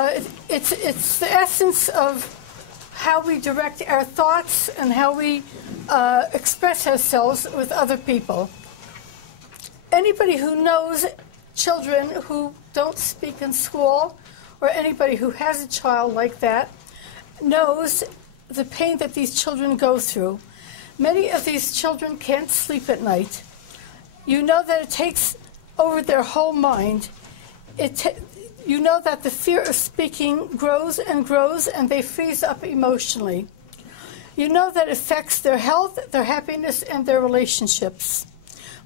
It's the essence of how we direct our thoughts and how we express ourselves with other people. Anybody who knows children who don't speak in school, or anybody who has a child like that, knows the pain that these children go through. Many of these children can't sleep at night. You know that it takes over their whole mind. You know that the fear of speaking grows and grows, and they freeze up emotionally. You know that it affects their health, their happiness, and their relationships.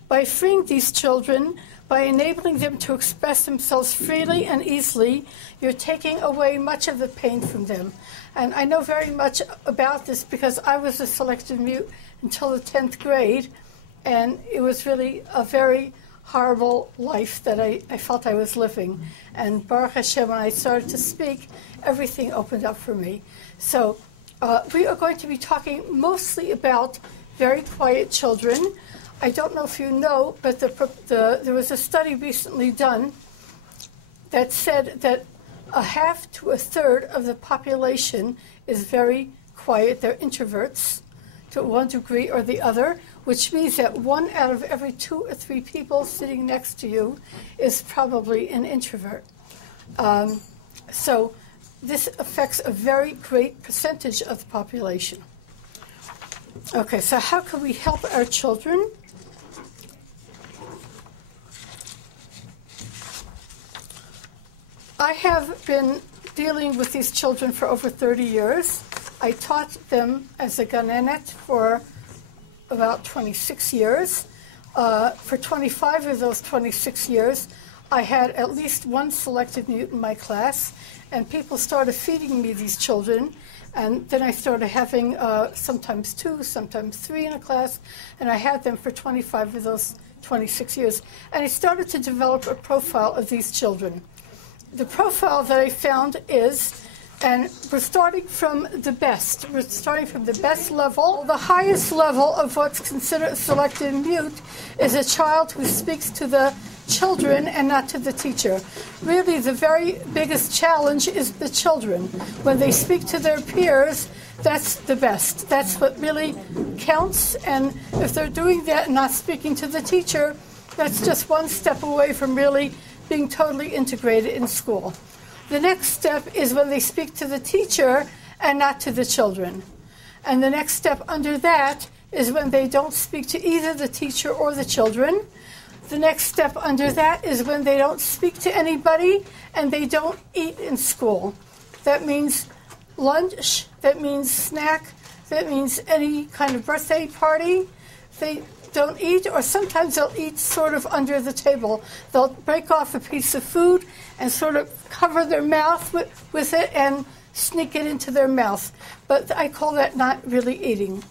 By freeing these children, by enabling them to express themselves freely and easily, you're taking away much of the pain from them. And I know very much about this because I was a selective mute until the 10th grade, and it was really a very horrible life that I felt I was living. And Baruch Hashem, when I started to speak, everything opened up for me. So we are going to be talking mostly about very quiet children. I don't know if you know, but there was a study recently done that said that a half to a third of the population is very quiet. They're introverts to one degree or the other, which means that 1 out of every 2 or 3 people sitting next to you is probably an introvert. So this affects a very great percentage of the population. Okay, so how can we help our children? I have been dealing with these children for over 30 years. I taught them as a ganenet for about 26 years. For 25 of those 26 years, I had at least one selective mute in my class, and people started feeding me these children, and then I started having sometimes 2, sometimes 3 in a class, and I had them for 25 of those 26 years. And I started to develop a profile of these children. The profile that I found is, and we're starting from the best. We're starting from the best level. The highest level of what's considered a selective mute is a child who speaks to the children and not to the teacher. Really, the very biggest challenge is the children. When they speak to their peers, that's the best. That's what really counts. And if they're doing that and not speaking to the teacher, that's just one step away from really being totally integrated in school. The next step is when they speak to the teacher and not to the children. And the next step under that is when they don't speak to either the teacher or the children. The next step under that is when they don't speak to anybody and they don't eat in school. That means lunch, that means snack, that means any kind of birthday party. They don't eat, or sometimes they'll eat sort of under the table. They'll break off a piece of food and sort of cover their mouth with it and sneak it into their mouth. But I call that not really eating.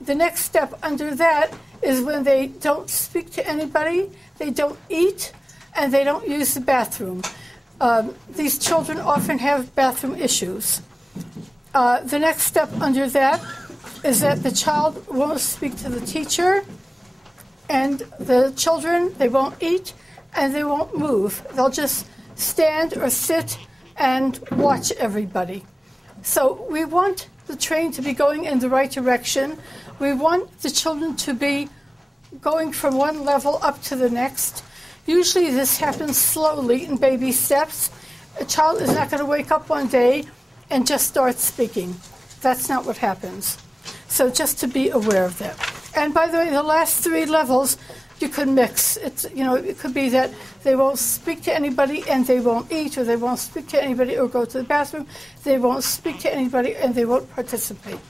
The next step under that is when they don't speak to anybody, they don't eat, and they don't use the bathroom. These children often have bathroom issues. The next step under that is that the child won't speak to the teacher, and the children, they won't eat, and they won't move. They'll just stand or sit and watch everybody. So we want the train to be going in the right direction. We want the children to be going from one level up to the next. Usually this happens slowly in baby steps. A child is not going to wake up one day and just start speaking. That's not what happens. So just to be aware of that. And by the way, the last 3 levels you could mix. It could be that they won't speak to anybody and they won't eat, or they won't speak to anybody or go to the bathroom. They won't speak to anybody and they won't participate.